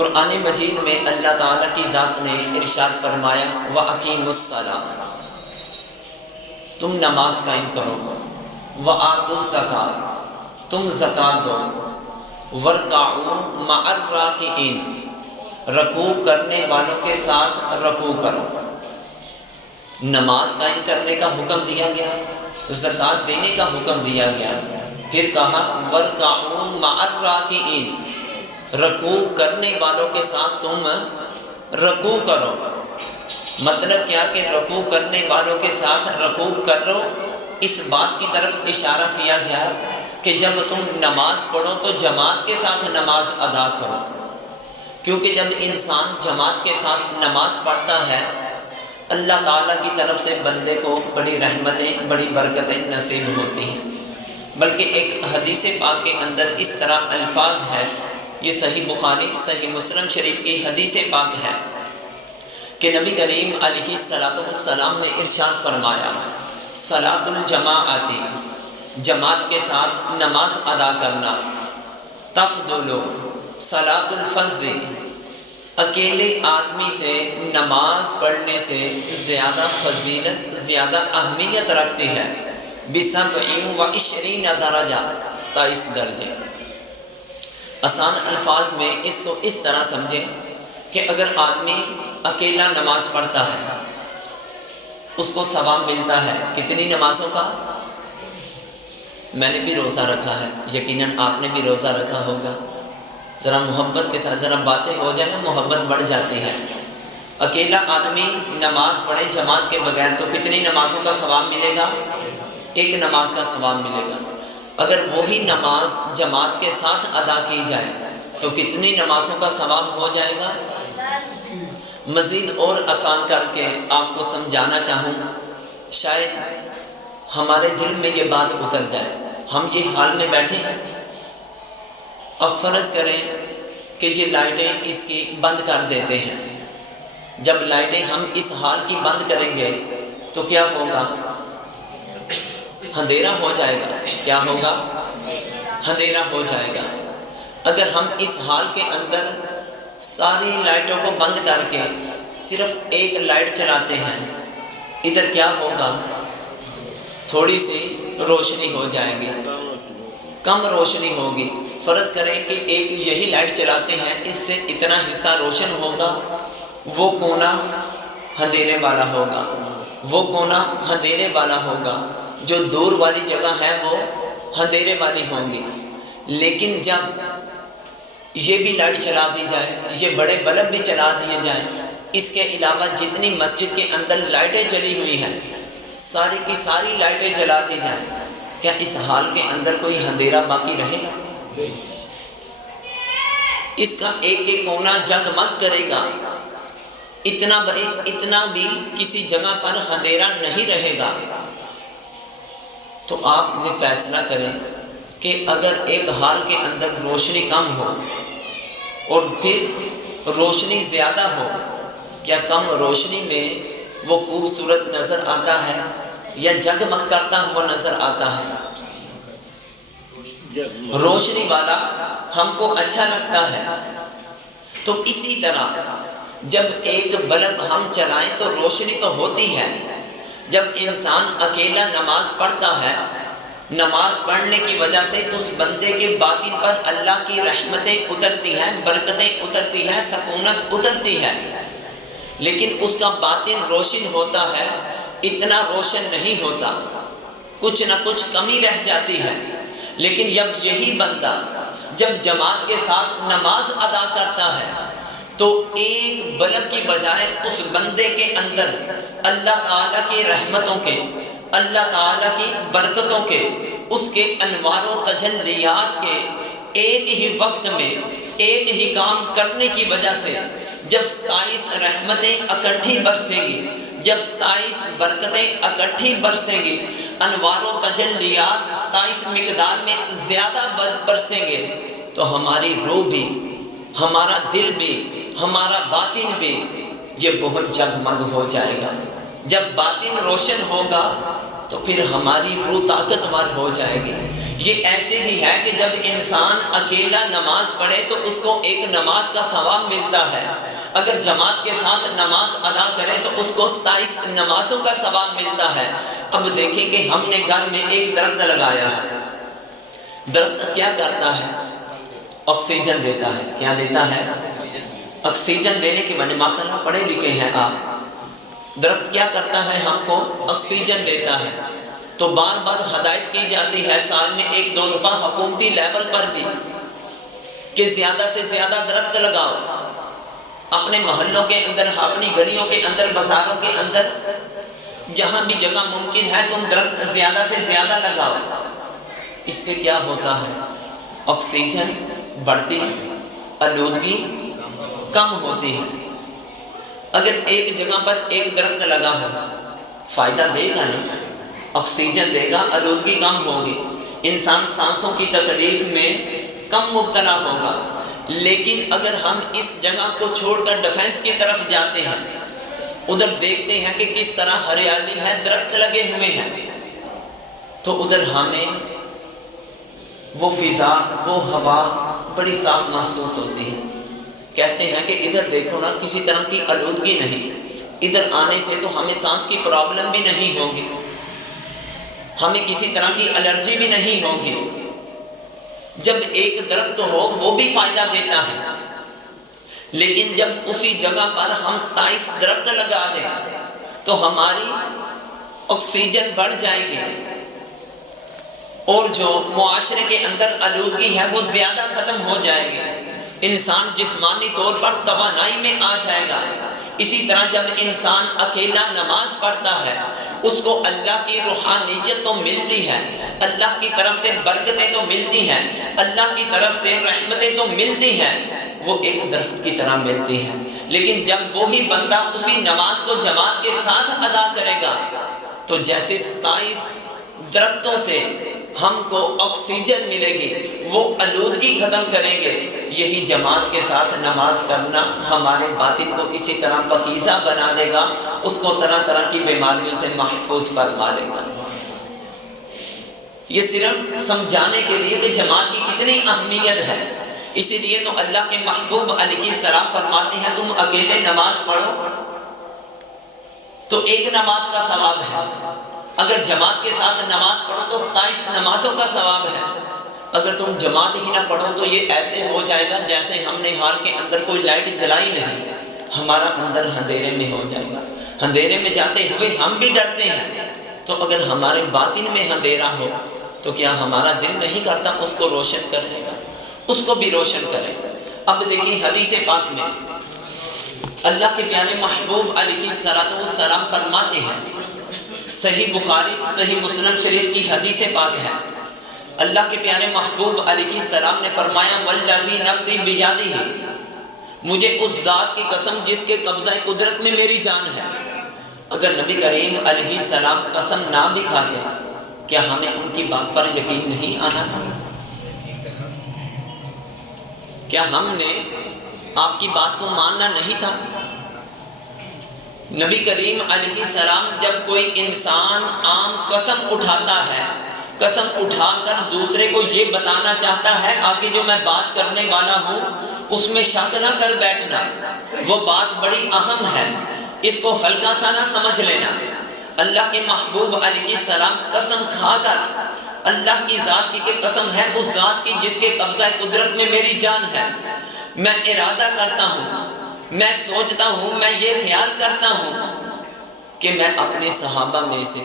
قرآن مجید میں اللہ تعالیٰ کی ذات نے ارشاد فرمایا وَأَقِیمُوا الصَّلَاةَ، تم نماز قائم کرو، وَآتُوا الزَّکَاةَ، تم زکوٰۃ دو، وَارْکَعُوا مَعَ الرَّاکِعِینَ، رکوع کرنے والوں کے ساتھ رکوع کرو۔ نماز قائم کرنے کا حکم دیا گیا، زکوٰۃ دینے کا حکم دیا گیا، پھر کہا وَارْکَعُوا مَعَ الرَّاکِعِینَ، رکوع کرنے والوں کے ساتھ تم رکوع کرو۔ مطلب کیا کہ رکوع کرنے والوں کے ساتھ رکوع کرو، اس بات کی طرف اشارہ کیا گیا کہ جب تم نماز پڑھو تو جماعت کے ساتھ نماز ادا کرو، کیونکہ جب انسان جماعت کے ساتھ نماز پڑھتا ہے اللہ تعالیٰ کی طرف سے بندے کو بڑی رحمتیں، بڑی برکتیں نصیب ہوتی ہیں۔ بلکہ ایک حدیث پاک کے اندر اس طرح الفاظ ہے، یہ صحیح بخاری صحیح مسلم شریف کی حدیث پاک ہے کہ نبی کریم علیہ السلام نے ارشاد فرمایا صلاۃ الجماعت، جماعت کے ساتھ نماز ادا کرنا، تفضل صلاۃ الفض، اکیلے آدمی سے نماز پڑھنے سے زیادہ فضیلت، زیادہ اہمیت رکھتی ہے، ب27 درجہ، 27 درجے۔ آسان الفاظ میں اس کو اس طرح سمجھیں کہ اگر آدمی اکیلا نماز پڑھتا ہے اس کو ثواب ملتا ہے کتنی نمازوں کا؟ میں نے بھی روزہ رکھا ہے، یقیناً آپ نے بھی روزہ رکھا ہوگا، ذرا محبت کے ساتھ ذرا باتیں ہو جائیں نا محبت بڑھ جاتی ہے۔ اکیلا آدمی نماز پڑھے جماعت کے بغیر تو کتنی نمازوں کا ثواب ملے گا؟ ایک نماز کا ثواب ملے گا۔ اگر وہی نماز جماعت کے ساتھ ادا کی جائے تو کتنی نمازوں کا ثواب ہو جائے گا؟ مزید اور آسان کر کے آپ کو سمجھانا چاہوں، شاید ہمارے دل میں یہ بات اتر جائے۔ ہم یہ حال میں بیٹھے ہیں، اب فرض کریں کہ یہ لائٹیں اس کی بند کر دیتے ہیں، جب لائٹیں ہم اس حال کی بند کریں گے تو کیا ہوگا؟ اندھیرا ہو جائے گا۔ کیا ہوگا؟ اندھیرا ہو جائے گا۔ اگر ہم اس حال کے اندر ساری لائٹوں کو بند کر کے صرف ایک لائٹ چلاتے ہیں، ادھر کیا ہوگا؟ تھوڑی سی روشنی ہو جائے گی، کم روشنی ہوگی۔ فرض کریں کہ ایک یہی لائٹ چلاتے ہیں، اس سے اتنا حصہ روشن ہوگا، وہ کونا اندھیرے والا ہوگا، وہ کونا اندھیرے والا ہوگا، جو دور والی جگہ ہے وہ اندھیرے والی ہوں گی۔ لیکن جب یہ بھی لائٹ چلا دی جائے، یہ بڑے بلب بھی چلا دیے جائیں، اس کے علاوہ جتنی مسجد کے اندر لائٹیں چلی ہوئی ہیں ساری کی ساری لائٹیں جلا دی جائیں، کیا اس حال کے اندر کوئی اندھیرا باقی رہے گا؟ اس کا ایک ایک کونا جگمگ کرے گا، اتنا بھی کسی جگہ پر اندھیرا نہیں رہے گا۔ تو آپ یہ فیصلہ کریں کہ اگر ایک حال کے اندر روشنی کم ہو اور پھر روشنی زیادہ ہو، کیا کم روشنی میں وہ خوبصورت نظر آتا ہے یا جگمگ کرتا ہوا نظر آتا ہے؟ روشنی والا ہم کو اچھا لگتا ہے۔ تو اسی طرح جب ایک بلب ہم چلائیں تو روشنی تو ہوتی ہے، جب انسان اکیلا نماز پڑھتا ہے، نماز پڑھنے کی وجہ سے اس بندے کے باطن پر اللہ کی رحمتیں اترتی ہیں، برکتیں اترتی ہیں، سکونت اترتی ہے، لیکن اس کا باطن روشن ہوتا ہے، اتنا روشن نہیں ہوتا، کچھ نہ کچھ کمی رہ جاتی ہے۔ لیکن جب یہی بندہ جب جماعت کے ساتھ نماز ادا کرتا ہے تو ایک بلب کی بجائے اس بندے کے اندر اللہ تعالیٰ کی رحمتوں کے، اللہ تعالیٰ کی برکتوں کے، اس کے انوار و تجلیات کے ایک ہی وقت میں ایک ہی کام کرنے کی وجہ سے جب 27 رحمتیں اکٹھی برسیں گی، جب 27 برکتیں اکٹھی برسیں گی، انوار و تجلیات 27 مقدار میں زیادہ برسیں گے، تو ہماری روح بھی، ہمارا دل بھی، ہمارا باطن بھی یہ بہت جگمگ ہو جائے گا۔ جب باطن روشن ہوگا تو پھر ہماری روح طاقتور ہو جائے گی، یہ ایسے ہی ہے کہ جب انسان اکیلا نماز پڑھے تو اس کو ایک نماز کا ثواب ملتا ہے، اگر جماعت کے ساتھ نماز ادا کرے تو اس کو 27 نمازوں کا ثواب ملتا ہے۔ اب دیکھیں کہ ہم نے گھر میں ایک درخت لگایا ہے، درخت کیا کرتا ہے؟ آکسیجن دیتا ہے۔ کیا دیتا ہے؟ آکسیجن دینے کے معنی، ماشاءاللہ پڑھے لکھے ہیں آپ، درخت کیا کرتا ہے؟ ہم کو آکسیجن دیتا ہے۔ تو بار بار ہدایت کی جاتی ہے، سال میں 1-2 دفعہ حکومتی لیول پر بھی، کہ زیادہ سے زیادہ درخت لگاؤ، اپنے محلوں کے اندر، اپنی گلیوں کے اندر، بازاروں کے اندر، جہاں بھی جگہ ممکن ہے تم درخت زیادہ سے زیادہ لگاؤ۔ اس سے کیا ہوتا ہے؟ آکسیجن بڑھتی ہے، آلودگی کم ہوتی ہے۔ اگر ایک جگہ پر ایک درخت لگا ہو، فائدہ دے گا نا، آکسیجن دے گا، آلودگی کم ہوگی، انسان سانسوں کی تکلیف میں کم مبتلا ہوگا۔ لیکن اگر ہم اس جگہ کو چھوڑ کر ڈیفنس کی طرف جاتے ہیں، ادھر دیکھتے ہیں کہ کس طرح ہریالی ہے، درخت لگے ہوئے ہیں، تو ادھر ہمیں وہ فضا، وہ ہوا بڑی صاف محسوس ہوتی ہے۔ کہتے ہیں کہ ادھر دیکھو نا، کسی طرح کی آلودگی نہیں، ادھر آنے سے تو ہمیں سانس کی پرابلم بھی نہیں ہوگی، ہمیں کسی طرح کی الرجی بھی نہیں ہوگی۔ جب ایک درخت ہو وہ بھی فائدہ دیتا ہے، لیکن جب اسی جگہ پر ہم 27 درخت لگا دیں تو ہماری آکسیجن بڑھ جائے گی، اور جو معاشرے کے اندر آلودگی ہے وہ زیادہ ختم ہو جائے گی، انسان جسمانی طور پر توانائی میں آ جائے گا۔ اسی طرح جب انسان اکیلا نماز پڑھتا ہے، اس کو اللہ کی روحانیت تو ملتی ہے، اللہ کی طرف سے برکتیں تو ملتی ہیں، اللہ کی طرف سے رحمتیں تو ملتی ہیں، وہ ایک درخت کی طرح ملتی ہیں۔ لیکن جب وہی بندہ اسی نماز کو جماعت کے ساتھ ادا کرے گا تو جیسے 27 درختوں سے ہم کو آکسیجن ملے گی، وہ آلودگی ختم کریں گے، یہی جماعت کے ساتھ نماز کرنا ہمارے باطن کو اسی طرح پاکیزہ بنا دے گا، اس کو طرح طرح کی بیماریوں سے محفوظ فرما لے گا۔ یہ صرف سمجھانے کے لیے کہ جماعت کی کتنی اہمیت ہے۔ اسی لیے تو اللہ کے محبوب علیہ السلام فرماتے ہیں تم اکیلے نماز پڑھو تو ایک نماز کا ثواب ہے، اگر جماعت کے ساتھ نماز پڑھو تو 27 نمازوں کا ثواب ہے۔ اگر تم جماعت ہی نہ پڑھو تو یہ ایسے ہو جائے گا جیسے ہم نے حال کے اندر کوئی لائٹ جلائی نہیں، ہمارا اندر اندھیرے میں ہو جائے گا، اندھیرے میں جاتے ہوئے ہم بھی ڈرتے ہیں۔ تو اگر ہمارے باطن میں اندھیرا ہو تو کیا ہمارا دل نہیں کرتا اس کو روشن کرنے کا؟ اس کو بھی روشن کرے۔ اب دیکھیں حدیث پاک میں اللہ کے پیارے محبوب علیہ السلام فرماتے ہیں، صحیح بخاری صحیح مسلم شریف کی حدیث پاک ہے، اللہ کے پیارے محبوب علیہ السلام نے فرمایا والذی نفسی بیدہ، مجھے اس ذات کی قسم جس کے قبضہ قدرت میں میری جان ہے۔ اگر نبی کریم علیہ السلام قسم نہ بھی کھاتے کیا ہمیں ان کی بات پر یقین نہیں آنا تھا؟ کیا ہم نے آپ کی بات کو ماننا نہیں تھا؟ نبی کریم علیہ السلام جب کوئی انسان عام قسم اٹھاتا ہے، قسم اٹھا کر دوسرے کو یہ بتانا چاہتا ہے آگے جو میں بات کرنے والا ہوں اس میں شک نہ کر بیٹھنا، وہ بات بڑی اہم ہے، اس کو ہلکا سا نہ سمجھ لینا۔ اللہ کے محبوب علیہ السلام قسم کھا کر، اللہ کی ذات کی کہ قسم ہے اس ذات کی جس کے قبضہ قدرت میں میری جان ہے، میں ارادہ کرتا ہوں، میں سوچتا ہوں، میں یہ خیال کرتا ہوں کہ میں اپنے صحابہ میں سے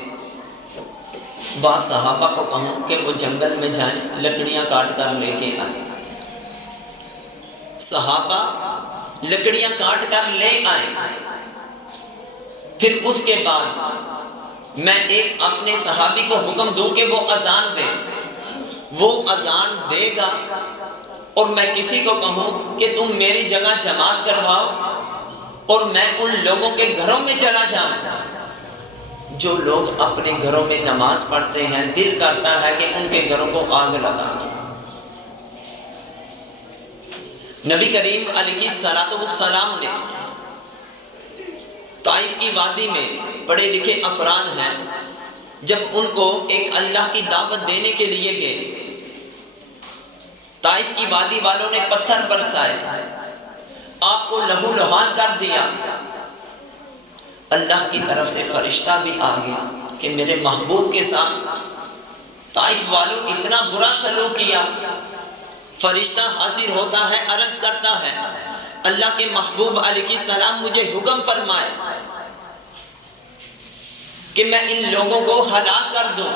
بعض صحابہ کو کہوں کہ وہ جنگل میں جائیں، لکڑیاں کاٹ کر لے کے آئیں۔ صحابہ لکڑیاں کاٹ کر لے آئیں، پھر اس کے بعد میں ایک اپنے صحابی کو حکم دوں کہ وہ اذان دے، وہ اذان دے گا، اور میں کسی کو کہوں کہ تم میری جگہ جماعت کرواؤ، اور میں ان لوگوں کے گھروں میں چلا جاؤں جو لوگ اپنے گھروں میں نماز پڑھتے ہیں، دل کرتا ہے کہ ان کے گھروں کو آگ لگا دو۔ نبی کریم علیہ السلام نے طائف کی وادی میں پڑھے لکھے افراد ہیں، جب ان کو ایک اللہ کی دعوت دینے کے لیے گئے طائف کی وادی والوں نے پتھر برسائے، آپ کو لہو لہان کر دیا۔ اللہ کی طرف سے فرشتہ بھی آ گیا کہ میرے محبوب کے ساتھ طائف والوں اتنا برا سلوک کیا۔ فرشتہ حاضر ہوتا ہے، عرض کرتا ہے اللہ کے محبوب علیہ السلام مجھے حکم فرمائے کہ میں ان لوگوں کو ہلاک کر دوں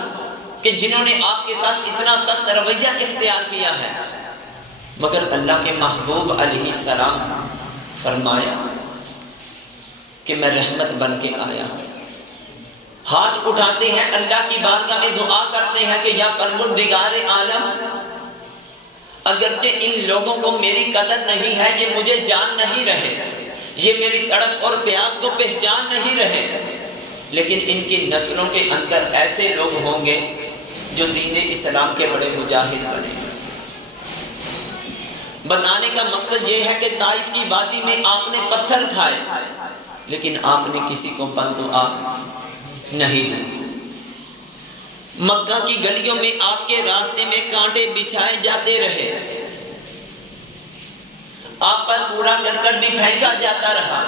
کہ جنہوں نے آپ کے ساتھ اتنا سخت رویہ اختیار کیا ہے۔ مگر اللہ کے محبوب علیہ السلام فرمایا کہ میں رحمت بن کے آیا ہوں۔ ہاتھ اٹھاتے ہیں، اللہ کی بارگاہ میں دعا کرتے ہیں کہ یا پروردگار عالم، اگرچہ ان لوگوں کو میری قدر نہیں ہے، یہ مجھے جان نہیں رہے، یہ میری تڑپ اور پیاس کو پہچان نہیں رہے، لیکن ان کی نسلوں کے اندر ایسے لوگ ہوں گے جو دین اسلام کے بڑے مجاہد بنے۔ بتانے کا مقصد یہ ہے کہ طائف کی وادی میں آپ نے پتھر کھائے، لیکن آپ نے کسی کو بددعا نہیں دی۔ مکہ کی گلیوں میں آپ کے راستے میں کانٹے بچھائے جاتے رہے، آپ پر کوڑا کرکٹ بھی پھینکا جاتا رہا،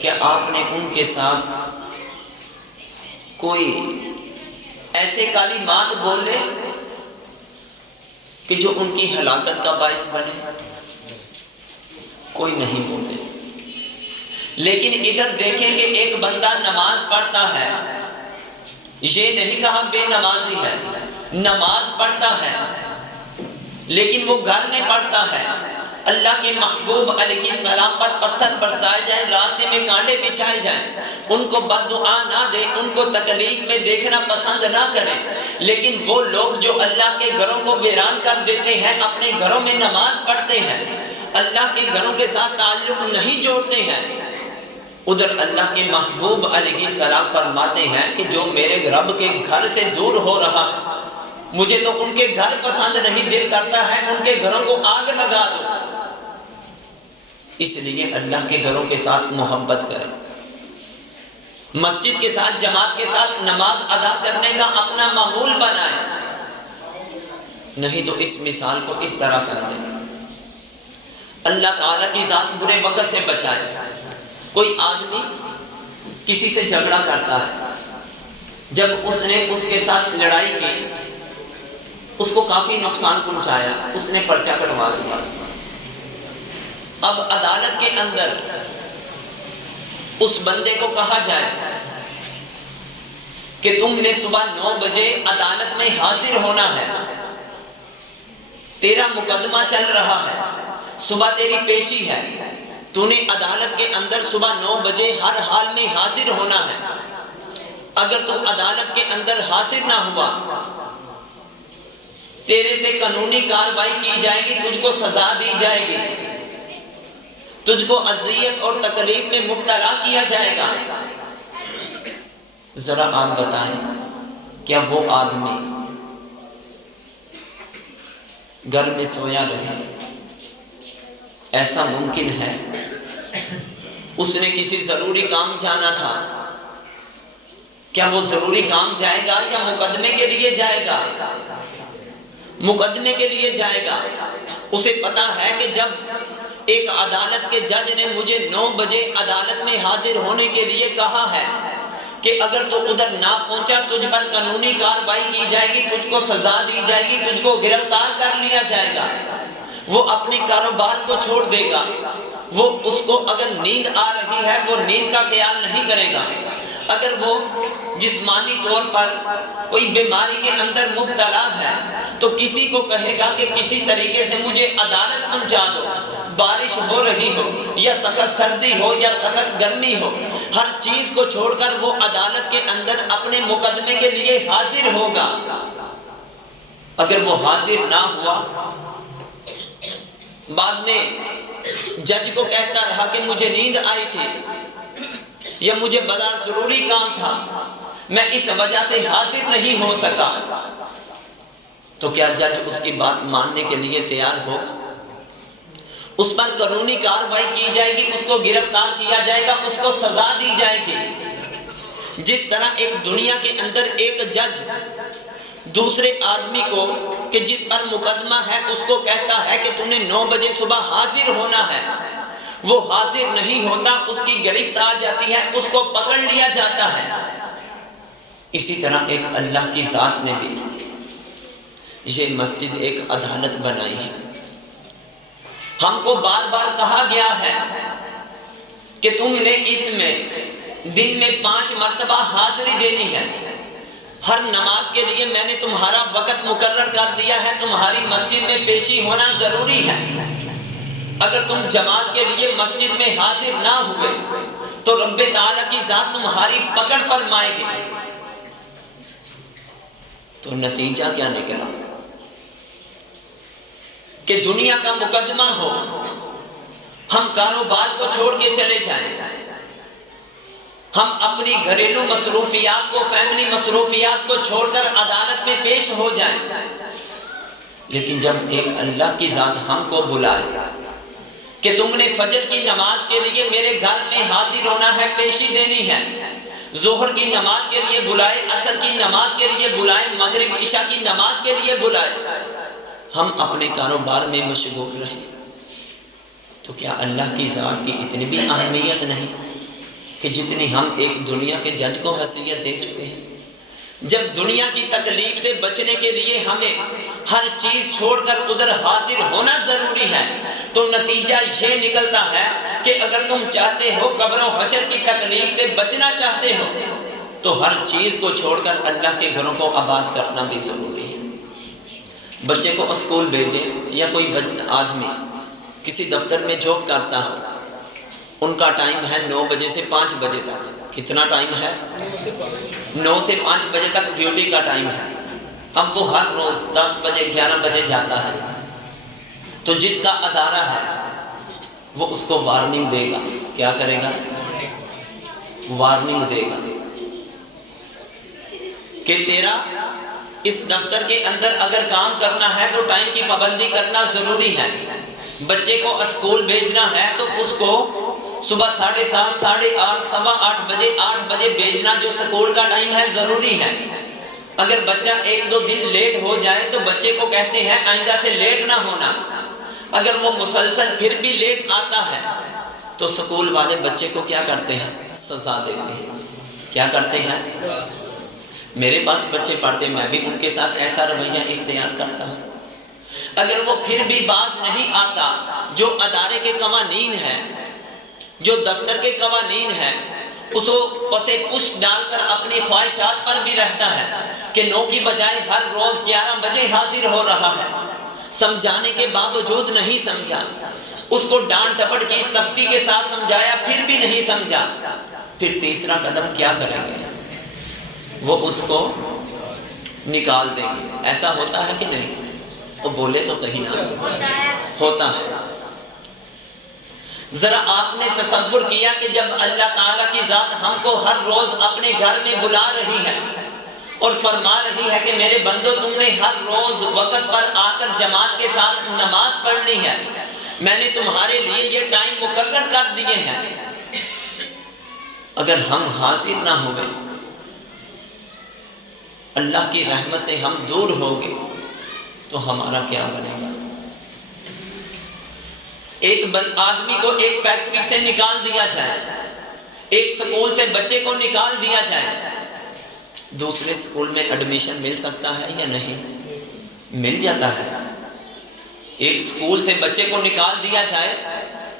کہ آپ نے ان کے ساتھ کوئی ایسے کلمات بولے کہ جو ان کی ہلاکت کا باعث بنے؟ کوئی نہیں بولے۔ لیکن ادھر دیکھیں کہ ایک بندہ نماز پڑھتا ہے، یہ نہیں کہا بے نمازی ہے، نماز پڑھتا ہے، لیکن وہ گھر میں پڑھتا ہے۔ اللہ کے محبوب علیہ السلام پر پتھر برسائے جائیں، راستے میں کانٹے بچھائے جائیں، ان کو بددعا نہ دے، ان کو تکلیف میں دیکھنا پسند نہ کریں، لیکن وہ لوگ جو اللہ کے گھروں کو ویران کر دیتے ہیں، اپنے گھروں میں نماز پڑھتے ہیں، اللہ کے گھروں کے ساتھ تعلق نہیں جوڑتے ہیں، ادھر اللہ کے محبوب علیہ السلام فرماتے ہیں کہ جو میرے رب کے گھر سے دور ہو رہا ہے، مجھے تو ان کے گھر پسند نہیں، دل کرتا ہے ان کے گھروں کو آگ لگا دو۔ اس لیے اللہ کے گھروں کے ساتھ محبت کریں، مسجد کے ساتھ جماعت کے ساتھ نماز ادا کرنے کا اپنا معمول بنائیں، نہیں تو اس مثال کو اس طرح سمجھیں۔ اللہ تعالیٰ کی ذات برے وقت سے بچائے۔ کوئی آدمی کسی سے جھگڑا کرتا ہے، جب اس نے اس کے ساتھ لڑائی کی، اس کو کافی نقصان پہنچایا، اس نے پرچہ کٹوا دیا۔ اب عدالت کے اندر اس بندے کو کہا جائے کہ تم نے صبح 9 بجے عدالت میں حاضر ہونا ہے، تیرا مقدمہ چل رہا ہے، صبح تیری پیشی ہے، تو نے عدالت کے اندر صبح 9 بجے ہر حال میں حاضر ہونا ہے۔ اگر تو عدالت کے اندر حاضر نہ ہوا، تیرے سے قانونی کارروائی کی جائے گی، تجھ کو سزا دی جائے گی، تجھ کو اذیت اور تکلیف میں مبتلا کیا جائے گا۔ ذرا آپ بتائیں، کیا وہ آدمی گھر میں سویا رہے؟ ایسا ممکن ہے؟ اس نے کسی ضروری کام جانا تھا، کیا وہ ضروری کام جائے گا یا مقدمے کے لیے جائے گا؟ مقدمے کے لیے جائے گا۔ اسے پتا ہے کہ جب ایک عدالت کے جج نے مجھے 9 بجے عدالت میں حاضر ہونے کے لیے کہا ہے کہ اگر تو ادھر نہ پہنچا تجھ پر قانونی کارروائی کی جائے گی، تجھ کو سزا دی جائے گی، تجھ کو گرفتار کر لیا جائے گا، وہ اپنے کاروبار کو چھوڑ دے گا۔ وہ اس کو اگر نیند آ رہی ہے، وہ نیند کا خیال نہیں کرے گا۔ اگر وہ جسمانی طور پر کوئی بیماری کے اندر مبتلا ہے تو کسی کو کہے گا کہ کسی طریقے سے مجھے عدالت پہنچا دو، بارش ہو رہی ہو یا سخت سردی ہو یا سخت گرمی ہو، ہر چیز کو چھوڑ کر وہ عدالت کے اندر اپنے مقدمے کے لیے حاضر ہوگا۔ اگر وہ حاضر نہ ہوا، بعد میں جج کو کہتا رہا کہ مجھے نیند آئی تھی یا مجھے بڑا ضروری کام تھا، میں اس وجہ سے حاضر نہیں ہو سکا، تو کیا جج اس کی بات ماننے کے لیے تیار ہوگا؟ اس پر قانونی کارروائی کی جائے گی، اس کو گرفتار کیا جائے گا، اس کو سزا دی جائے گی۔ جس طرح ایک دنیا کے اندر ایک جج دوسرے آدمی کو کہ جس پر مقدمہ ہے اس کو کہتا ہے کہ تم نے 9 بجے صبح حاضر ہونا ہے، وہ حاضر نہیں ہوتا، اس کی گرفت آ جاتی ہے، اس کو پکڑ لیا جاتا ہے۔ اسی طرح ایک اللہ کی ذات نے بھی یہ مسجد ایک عدالت بنائی ہے۔ ہم کو بار بار کہا گیا ہے کہ تم نے اس میں دن میں 5 مرتبہ حاضری دینی ہے، ہر نماز کے لیے میں نے تمہارا وقت مقرر کر دیا ہے، تمہاری مسجد میں پیشی ہونا ضروری ہے۔ اگر تم جماعت کے لیے مسجد میں حاضر نہ ہوئے تو رب تعالیٰ کی ذات تمہاری پکڑ فرمائے گی۔ تو نتیجہ کیا نکلا کہ دنیا کا مقدمہ ہو، ہم کاروبار کو چھوڑ کے چلے جائیں، ہم اپنی گھریلو مصروفیات کو، فیملی مصروفیات کو چھوڑ کر عدالت میں پیش ہو جائیں، لیکن جب ایک اللہ کی ذات ہم کو بلائے کہ تم نے فجر کی نماز کے لیے میرے گھر میں حاضر ہونا ہے، پیشی دینی ہے، ظہر کی نماز کے لیے بلائے، عصر کی نماز کے لیے بلائے، مغرب عشاء کی نماز کے لیے بلائے، ہم اپنے کاروبار میں مشغول رہیں، تو کیا اللہ کی ذات کی اتنی بھی اہمیت نہیں کہ جتنی ہم ایک دنیا کے جج کو حیثیت دے چکے ہیں؟ جب دنیا کی تکلیف سے بچنے کے لیے ہمیں ہر چیز چھوڑ کر ادھر حاضر ہونا ضروری ہے، تو نتیجہ یہ نکلتا ہے کہ اگر تم چاہتے ہو قبر و حشر کی تکلیف سے بچنا چاہتے ہو تو ہر چیز کو چھوڑ کر اللہ کے گھروں کو آباد کرنا بھی ضروری ہے۔ بچے کو اسکول بھیجیں یا کوئی آدمی کسی دفتر میں جاب کرتا ہے، ان کا ٹائم ہے 9 بجے سے 5 بجے تک۔ کتنا ٹائم ہے؟ 9 سے 5 بجے تک ڈیوٹی کا ٹائم ہے۔ اب وہ ہر روز 10 بجے 11 بجے جاتا ہے، تو جس کا ادارہ ہے وہ اس کو وارننگ دے گا۔ کیا کرے گا؟ وارننگ دے گا کہ تیرا اس دفتر کے اندر اگر کام کرنا ہے تو ٹائم کی پابندی کرنا ضروری ہے۔ بچے کو اسکول بھیجنا ہے تو اس کو صبح 7:30 8:30 8:15 بجے 8 بجے بھیجنا، جو اسکول کا ٹائم ہے، ضروری ہے۔ اگر بچہ 1-2 دن لیٹ ہو جائے تو بچے کو کہتے ہیں آئندہ سے لیٹ نہ ہونا۔ اگر وہ مسلسل پھر بھی لیٹ آتا ہے تو اسکول والے بچے کو کیا کرتے ہیں؟ سزا دیتے ہیں۔ کیا کرتے ہیں؟ میرے پاس بچے پڑھتے، میں بھی ان کے ساتھ ایسا رویہ اختیار کرتا ہوں۔ اگر وہ پھر بھی باز نہیں آتا، جو ادارے کے قوانین ہیں، جو دفتر کے قوانین ہیں، اس کو پسے پش ڈال کر اپنی خواہشات پر بھی رہتا ہے کہ 9 کی بجائے ہر روز 11 بجے حاضر ہو رہا ہے، سمجھانے کے باوجود نہیں سمجھا، اس کو ڈانٹ ٹپٹ کی سختی کے ساتھ سمجھایا پھر بھی نہیں سمجھا، پھر تیسرا قدم کیا کریں گے؟ وہ اس کو نکال دیں گے۔ ایسا ہوتا ہے کہ نہیں؟ وہ بولے تو صحیح نہ ہوتا ہے۔ ذرا آپ نے تصور کیا کہ جب اللہ تعالیٰ کی ذات ہم کو ہر روز اپنے گھر میں بلا رہی ہے اور فرما رہی ہے کہ میرے بندو تم نے ہر روز وقت پر آ کر جماعت کے ساتھ نماز پڑھنی ہے، میں نے تمہارے لیے یہ ٹائم مقرر کر دیے ہیں، اگر ہم حاضر نہ ہوئے، اللہ کی رحمت سے ہم دور ہو گئے تو ہمارا کیا بنے گا؟ ایک آدمی کو ایک فیکٹری سے نکال دیا جائے، ایک سکول سے بچے کو نکال دیا جائے، دوسرے سکول میں ایڈمیشن مل سکتا ہے یا نہیں؟ مل جاتا ہے۔ ایک سکول سے بچے کو نکال دیا جائے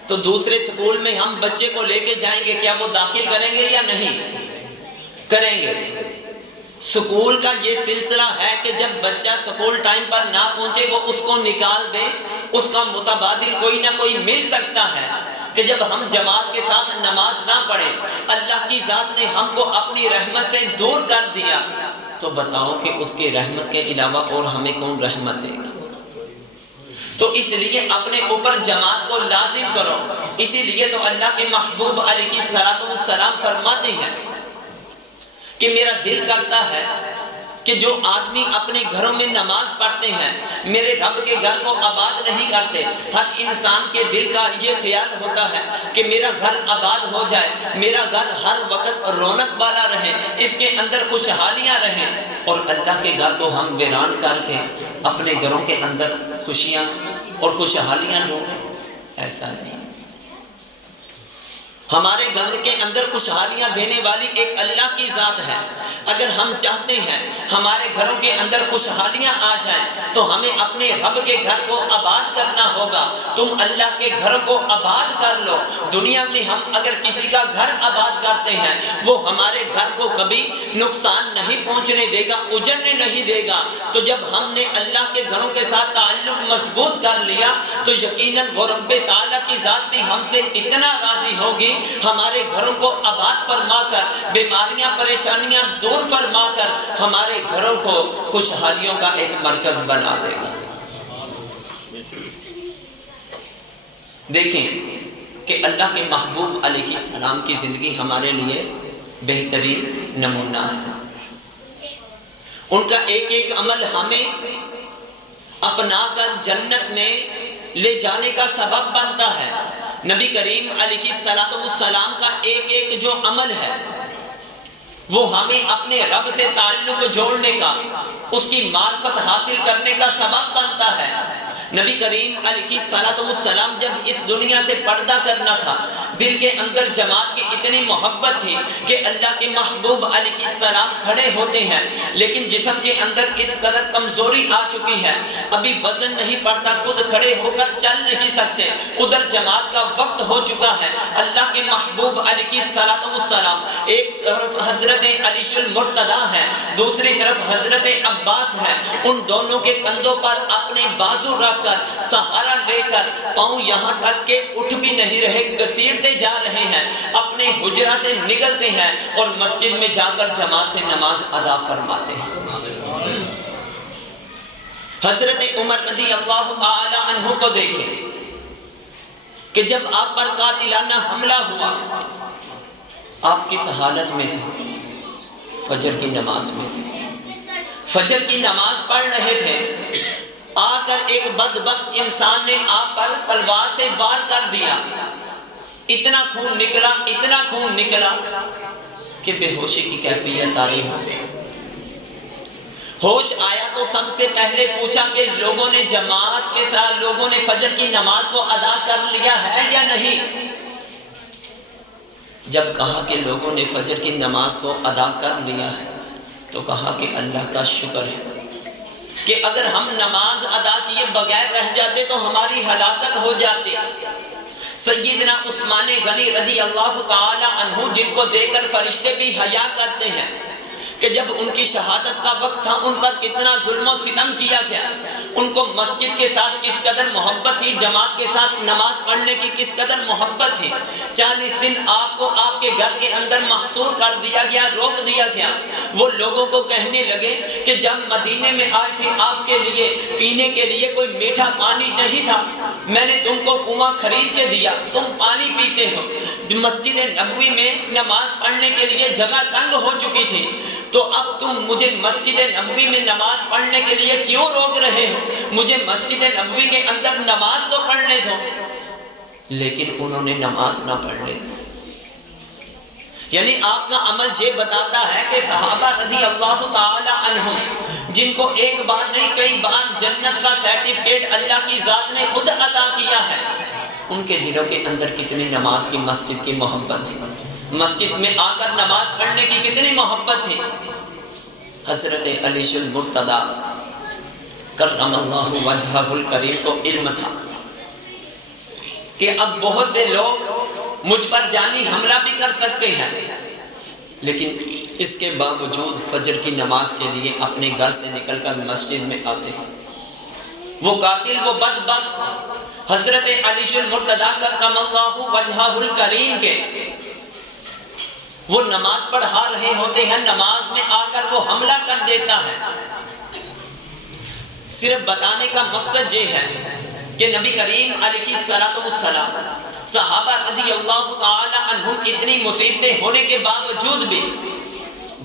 تو دوسرے سکول میں ہم بچے کو لے کے جائیں گے، کیا وہ داخل کریں گے یا نہیں کریں گے؟ سکول کا یہ سلسلہ ہے کہ جب بچہ سکول ٹائم پر نہ پہنچے وہ اس کو نکال دے، اس کا متبادل کوئی نہ کوئی مل سکتا ہے کہ جب ہم جماعت کے ساتھ نماز نہ پڑھیں، اللہ کی ذات نے ہم کو اپنی رحمت سے دور کر دیا، تو بتاؤ کہ اس کی رحمت کے علاوہ اور ہمیں کون رحمت دے گا؟ تو اس لیے اپنے اوپر جماعت کو لازم کرو۔ اسی لیے تو اللہ کے محبوب علیہ الصلوۃ والسلام فرماتے ہیں کہ میرا دل کرتا ہے کہ جو آدمی اپنے گھروں میں نماز پڑھتے ہیں میرے رب کے گھر کو آباد نہیں کرتے. ہر انسان کے دل کا یہ خیال ہوتا ہے کہ میرا گھر آباد ہو جائے, میرا گھر ہر وقت رونق والا رہے, اس کے اندر خوشحالیاں رہیں, اور اللہ کے گھر کو ہم ویران کر کے اپنے گھروں کے اندر خوشیاں اور خوشحالیاں ڈھونڈیں. ایسا نہیں. ہمارے گھر کے اندر خوشحالیاں دینے والی ایک اللہ کی ذات ہے. اگر ہم چاہتے ہیں ہمارے گھروں کے اندر خوشحالیاں آ جائیں تو ہمیں اپنے رب کے گھر کو آباد کرنا ہوگا. تم اللہ کے گھر کو آباد کر لو. دنیا میں ہم اگر کسی کا گھر آباد کرتے ہیں وہ ہمارے گھر کو کبھی نقصان نہیں پہنچنے دے گا, اجڑنے نہیں دے گا. تو جب ہم نے اللہ کے گھروں کے ساتھ تعلق مضبوط کر لیا تو یقیناً وہ رب تعالیٰ کی ذات بھی ہم سے اتنا راضی ہوگی, ہمارے گھروں کو آباد فرما کر, بیماریاں پریشانیاں دور فرما کر ہمارے گھروں کو خوشحالیوں کا ایک مرکز بنا دے گا. دیکھیں کہ اللہ کے محبوب علیہ السلام کی زندگی ہمارے لیے بہترین نمونہ ہے. ان کا ایک ایک عمل ہمیں اپنا کر جنت میں لے جانے کا سبب بنتا ہے. نبی کریم علیہ السلام کا ایک ایک جو عمل ہے وہ ہمیں اپنے رب سے تعلق جوڑنے کا, اس کی معرفت حاصل کرنے کا سبب بنتا ہے. نبی کریم علیہ السلام جب اس دنیا سے پردہ کرنا تھا, دل کے اندر جماعت کی اتنی محبت تھی کہ اللہ کے محبوب علیہ السلام کھڑے ہوتے ہیں, لیکن جسم کے اندر اس قدر کمزوری آ چکی ہے, ابھی وزن نہیں پڑتا, خود کھڑے ہو کر چل نہیں سکتے. ادھر جماعت کا وقت ہو چکا ہے. اللہ کے محبوب علیہ السلام ایک طرف حضرت علی المرتضیٰ ہے, دوسری طرف حضرت عباس ہے. ان دونوں کے کندھوں پر اپنے بازو رکھ کر, سہارا لے کر, پاؤں یہاں تک کہ اٹھ بھی نہیں رہے, گھسیٹتے جا رہے ہیں, اپنے حجرہ سے نکلتے ہیں اور مسجد میں جا کر جماعت سے نماز ادا فرماتے ہیں. حضرت عمر رضی اللہ تعالی عنہ کو دیکھیں کہ جب آپ پر قاتلانہ حملہ ہوا, آپ کس حالت میں تھے؟ فجر کی نماز میں تھے. فجر کی نماز پڑھ رہے تھے, آ کر ایک بدبخت انسان نے آپ پر تلوار سے وار کر دیا. اتنا خون نکلا کہ بے ہوشی کی کیفیت طاری ہو گئی. ہوش آیا تو سب سے پہلے پوچھا کہ لوگوں نے جماعت کے ساتھ لوگوں نے فجر کی نماز کو ادا کر لیا ہے یا نہیں؟ جب کہا کہ لوگوں نے فجر کی نماز کو ادا کر لیا ہے تو کہا کہ اللہ کا شکر ہے کہ اگر ہم نماز ادا کیے بغیر رہ جاتے تو ہماری ہلاکت ہو جاتی. سیدنا عثمان غنی رضی اللہ تعالی عنہ, جن کو دیکھ کر فرشتے بھی حیا کرتے ہیں کہ جب ان کی شہادت کا وقت تھا ان پر کتنا ظلم و ستم کیا گیا, ان کو مسجد کے ساتھ کس قدر محبت تھی, جماعت کے ساتھ نماز پڑھنے کی کس قدر محبت تھی. 40 دن آپ کو آپ کے گھر کے اندر محصور کر دیا گیا, روک دیا گیا. وہ لوگوں کو کہنے لگے کہ جب مدینے میں آئے تھے آپ کے لیے پینے کے لیے کوئی میٹھا پانی نہیں تھا, میں نے تم کو کنواں خرید کے دیا, تم پانی پیتے ہو. مسجد نبوی میں نماز پڑھنے کے لیے جگہ تنگ ہو چکی تھی, تو اب تم مجھے مسجد نبوی میں نماز پڑھنے کے لیے کیوں روک رہے ہو؟ مجھے مسجد نبوی کے اندر نماز تو پڑھنے دو. لیکن انہوں نے نماز نہ پڑھنے دی. یعنی آپ کا عمل یہ بتاتا ہے کہ صحابہ رضی اللہ تعالی عنہ, جن کو ایک بار نہیں کئی بار جنت کا سرٹیفکیٹ اللہ کی ذات نے خود عطا کیا ہے, ان کے دلوں کے اندر کتنی نماز کی, مسجد کی محبت تھی, مسجد میں آ کر نماز پڑھنے کی کتنی محبت تھی. حضرت علی المرتضیٰ کرم اللہ وجہہ الکریم کو علم تھا کہ اب بہت سے لوگ مجھ پر جانی حملہ بھی کر سکتے ہیں, لیکن اس کے باوجود فجر کی نماز کے لیے اپنے گھر سے نکل کر مسجد میں آتے ہیں. وہ قاتل, وہ بدبخت حضرت علی المرتضیٰ کرم اللہ وجہہ الکریم کے, وہ نماز پڑھا رہے ہوتے ہیں, نماز میں آ کر وہ حملہ کر دیتا ہے. صرف بتانے کا مقصد یہ ہے کہ نبی کریم علیہ السلام صحابہ رضی اللہ تعالی عنہم اتنی مصیبتیں ہونے کے باوجود بھی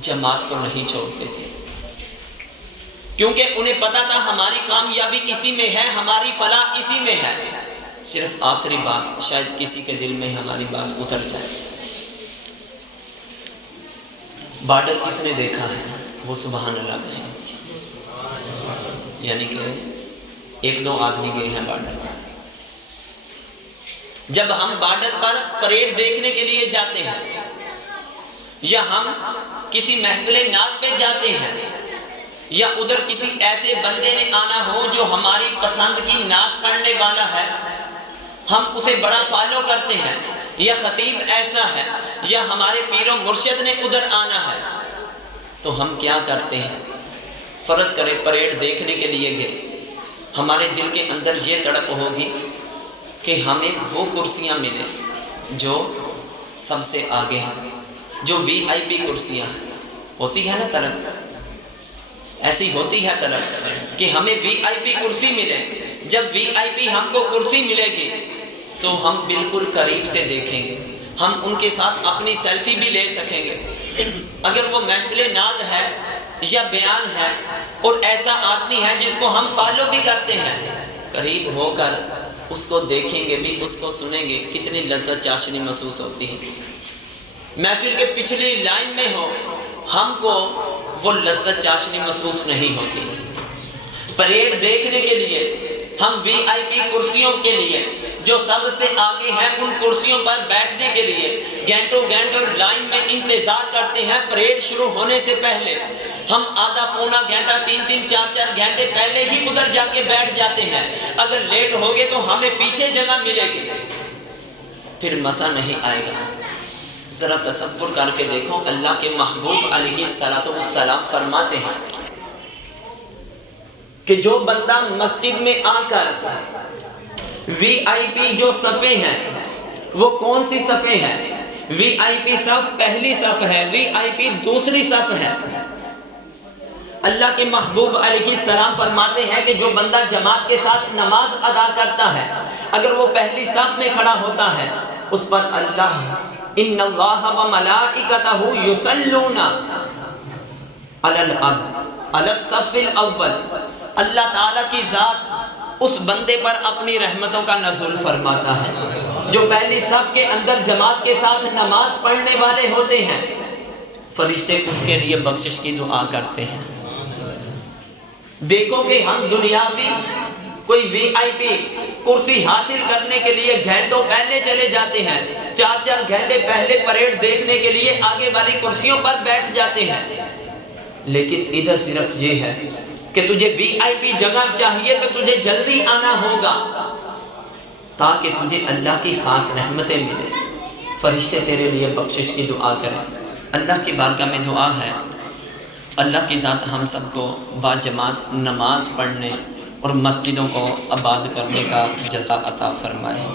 جماعت کو نہیں چھوڑتے تھے. کیونکہ انہیں پتا تھا ہماری کامیابی اسی میں ہے، ہماری فلاح اسی میں ہے۔ صرف آخری بات شاید کسی کے دل میں ہماری بات اتر جائے، بارڈر کس نے دیکھا ہے وہ سبحان اللہ کہے، یعنی کہ ایک دو آدمی گئے ہیں بارڈر پر۔ جب ہم بارڈر پر پریڈ دیکھنے کے لیے جاتے ہیں یا ہم کسی محفل نعت پہ جاتے ہیں یا ادھر کسی ایسے بندے نے آنا ہو جو ہماری پسند کی نعت پڑھنے والا ہے، ہم اسے بڑا فالو کرتے ہیں، یا خطیب ایسا ہے یا ہمارے پیر و مرشد نے ادھر آنا ہے، تو ہم کیا کرتے ہیں؟ فرض کرے پریڈ دیکھنے کے لیے گئے، ہمارے دل کے اندر یہ تڑپ ہوگی کہ ہمیں وہ کرسیاں ملیں جو سب سے آگے ہیں، جو وی آئی پی کرسیاں ہیں۔ ہوتی ہے نا طلب، ایسی ہوتی ہے طلب کہ ہمیں وی آئی پی کرسی ملے۔ جب وی آئی پی ہم کو کرسی ملے گی تو ہم بالکل قریب سے دیکھیں گے، ہم ان کے ساتھ اپنی سیلفی بھی لے سکیں گے۔ اگر وہ محفل نعت ہے یا بیان ہے اور ایسا آدمی ہے جس کو ہم فالو بھی کرتے ہیں، قریب ہو کر اس کو دیکھیں گے بھی، اس کو سنیں گے، کتنی لذت چاشنی محسوس ہوتی ہے۔ محفل کے پچھلی لائن میں ہو، ہم کو وہ لذت چاشنی محسوس نہیں ہوتی۔ پریڈ دیکھنے کے لیے ہم وی آئی پی کرسیوں کے لیے جو سب سے آگے ہیں، ان کرسیوں پر بیٹھنے کے لیے گھنٹوں لائن میں انتظار کرتے ہیں۔ پریڈ شروع ہونے سے پہلے ہم آدھا پونا گھنٹہ، 3-4 گھنٹے پہلے ہی ادھر جا کے بیٹھ جاتے ہیں۔ اگر لیٹ ہو گئے تو ہمیں پیچھے جگہ ملے گی، پھر مزہ نہیں آئے گا۔ ذرا تصور کر کے دیکھو، اللہ کے محبوب علیہ السلام فرماتے ہیں کہ جو بندہ مسجد میں آ کر وی آئی پی جو صفیں ہیں، وہ کون سی صفیں ہیں؟ وی آئی پی صف پہلی صف ہے، وی آئی پی دوسری صف ہے۔ اللہ کے محبوب علیہ السلام فرماتے ہیں کہ جو بندہ جماعت کے ساتھ نماز ادا کرتا ہے، اگر وہ پہلی صف میں کھڑا ہوتا ہے، اس پر اللہ ان اللہ و ملائکتہ یصلون علی العبد علی الصف الاول، اللہ تعالیٰ کی ذات اس بندے پر اپنی رحمتوں کا نزول فرماتا ہے جو پہلی صف کے اندر جماعت کے ساتھ نماز پڑھنے والے ہوتے ہیں۔ فرشتے اس کے لیے بخشش کی دعا کرتے ہیں۔ دیکھو کہ ہم دنیاوی کوئی وی آئی پی کرسی حاصل کرنے کے لیے گھنٹوں پہلے چلے جاتے ہیں، 4 گھنٹے پہلے پریڈ دیکھنے کے لیے آگے والی کرسیوں پر بیٹھ جاتے ہیں، لیکن ادھر صرف یہ ہے کہ تجھے وی آئی پی جگہ چاہیے تو تجھے جلدی آنا ہوگا تاکہ تجھے اللہ کی خاص رحمتیں ملیں۔ فرشتے تیرے لیے بخشش کی دعا کریں۔ اللہ کی بارگاہ میں دعا ہے، اللہ کی ذات ہم سب کو با جماعت نماز پڑھنے اور مسجدوں کو آباد کرنے کا جزا عطا فرمائے۔